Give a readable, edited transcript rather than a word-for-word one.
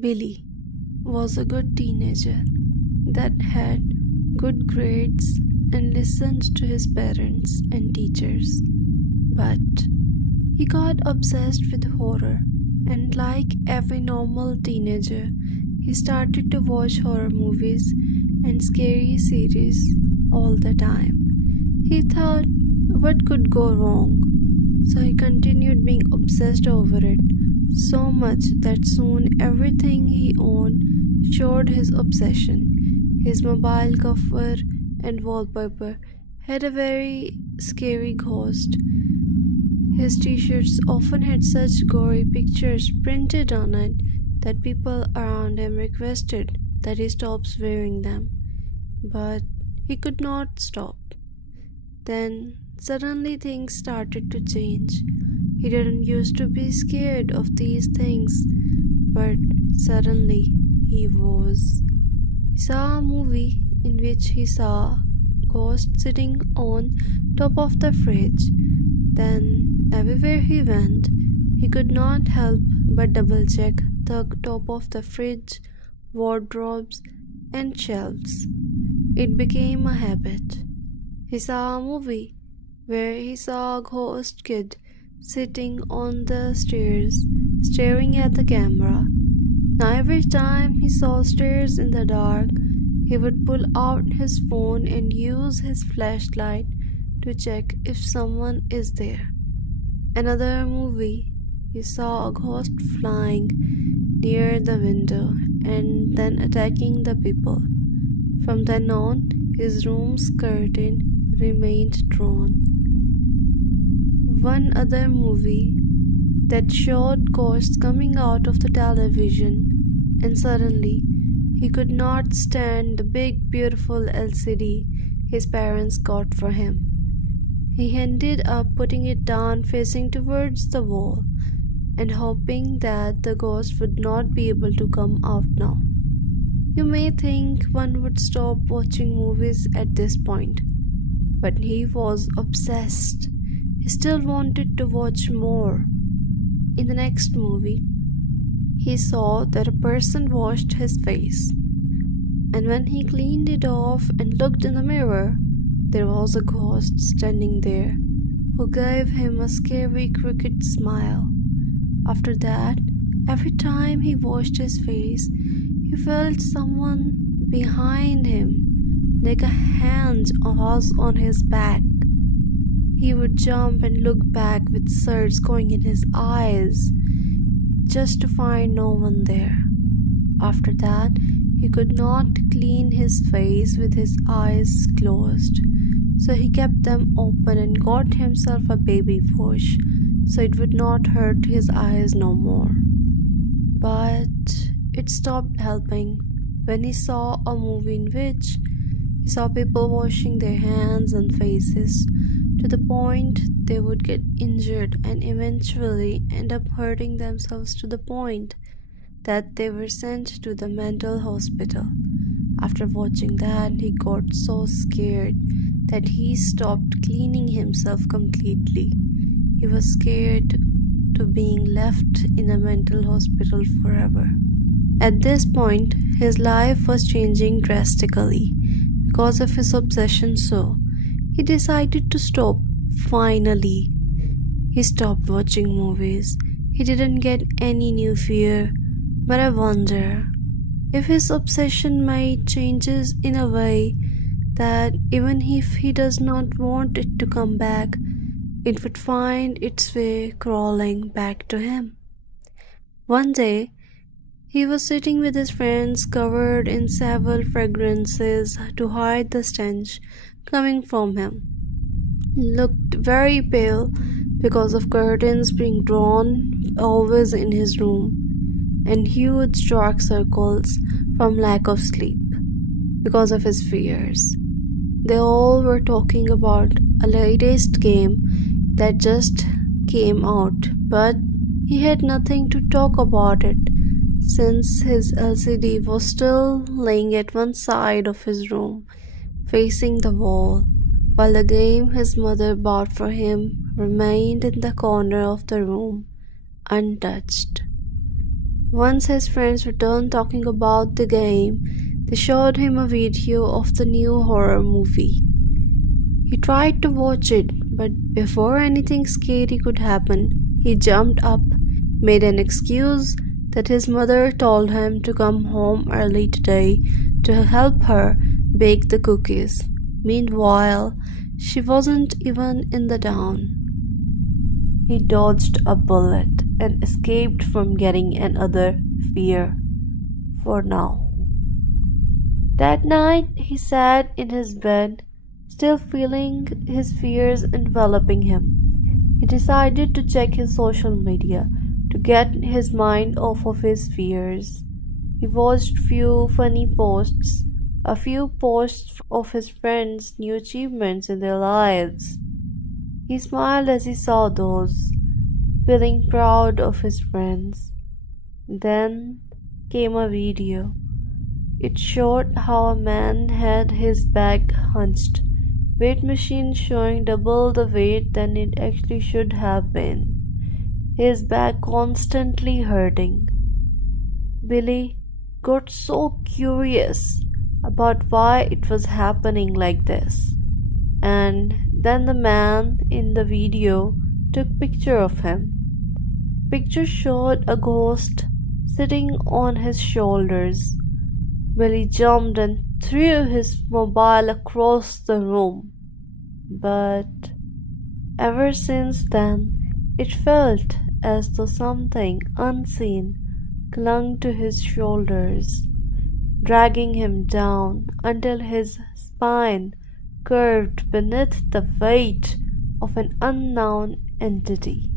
Billy was a good teenager that had good grades and listened to his parents and teachers. But he got obsessed with horror, and like every normal teenager, he started to watch horror movies and scary series all the time. He thought, what could go wrong? So he continued being obsessed over it so much that soon everything he owned showed his obsession. His mobile cover and wallpaper had a very scary ghost. His t-shirts often had such gory pictures printed on it that people around him requested that he stops wearing them. But he could not stop. Then suddenly things started to change. He didn't used to be scared of these things, but suddenly he was. He saw a movie in which he saw a ghost sitting on top of the fridge. Then everywhere he went, he could not help but double check the top of the fridge, wardrobes, and shelves. It became a habit. He saw a movie where he saw a ghost kid sitting on the stairs, staring at the camera. Now, every time he saw stairs in the dark, he would pull out his phone and use his flashlight to check if someone is there. Another movie, he saw a ghost flying near the window and then attacking the people. From then on, his room's curtain remained drawn. One other movie that showed ghosts coming out of the television, and suddenly he could not stand the big, beautiful LCD his parents got for him. He ended up putting it down facing towards the wall and hoping that the ghost would not be able to come out now. You may think one would stop watching movies at this point, but he was obsessed. He still wanted to watch more. In the next movie, he saw that a person washed his face, and when he cleaned it off and looked in the mirror, there was a ghost standing there who gave him a scary crooked smile. After that, every time he washed his face, he felt someone behind him, like a hand was on his back. He would jump and look back with surge going in his eyes, just to find no one there. After that, he could not clean his face with his eyes closed, so he kept them open and got himself a baby wash so it would not hurt his eyes no more. But it stopped helping when he saw a movie in which he saw people washing their hands and faces to the point they would get injured and eventually end up hurting themselves to the point that they were sent to the mental hospital. After watching that, he got so scared that he stopped cleaning himself completely. He was scared to being left in a mental hospital forever. At this point, his life was changing drastically because of his obsession, so he decided to stop. Finally, he stopped watching movies. He didn't get any new fear, but I wonder if his obsession made changes in a way that even if he does not want it to come back, it would find its way crawling back to him. One day, he was sitting with his friends covered in several fragrances to hide the stench coming from him. He looked very pale because of curtains being drawn always in his room and huge dark circles from lack of sleep because of his fears. They all were talking about a latest game that just came out, but he had nothing to talk about it since his LCD was still laying at one side of his room, facing the wall, while the game his mother bought for him remained in the corner of the room, untouched. Once his friends returned talking about the game, they showed him a video of the new horror movie. He tried to watch it, but before anything scary could happen, he jumped up, made an excuse that his mother told him to come home early today to help her bake the cookies. Meanwhile, she wasn't even in the town. He dodged a bullet and escaped from getting another fear for now. That night, he sat in his bed, still feeling his fears enveloping him. He decided to check his social media to get his mind off of his fears. He watched a few posts of his friends' new achievements in their lives. He smiled as he saw those, feeling proud of his friends. Then came a video. It showed how a man had his back hunched, weight machine showing double the weight than it actually should have been, his back constantly hurting. Billy got so curious about why it was happening like this. And then the man in the video took picture of him. Picture showed a ghost sitting on his shoulders. Billy jumped and threw his mobile across the room. But ever since then, it felt as though something unseen clung to his shoulders, dragging him down until his spine curved beneath the weight of an unknown entity.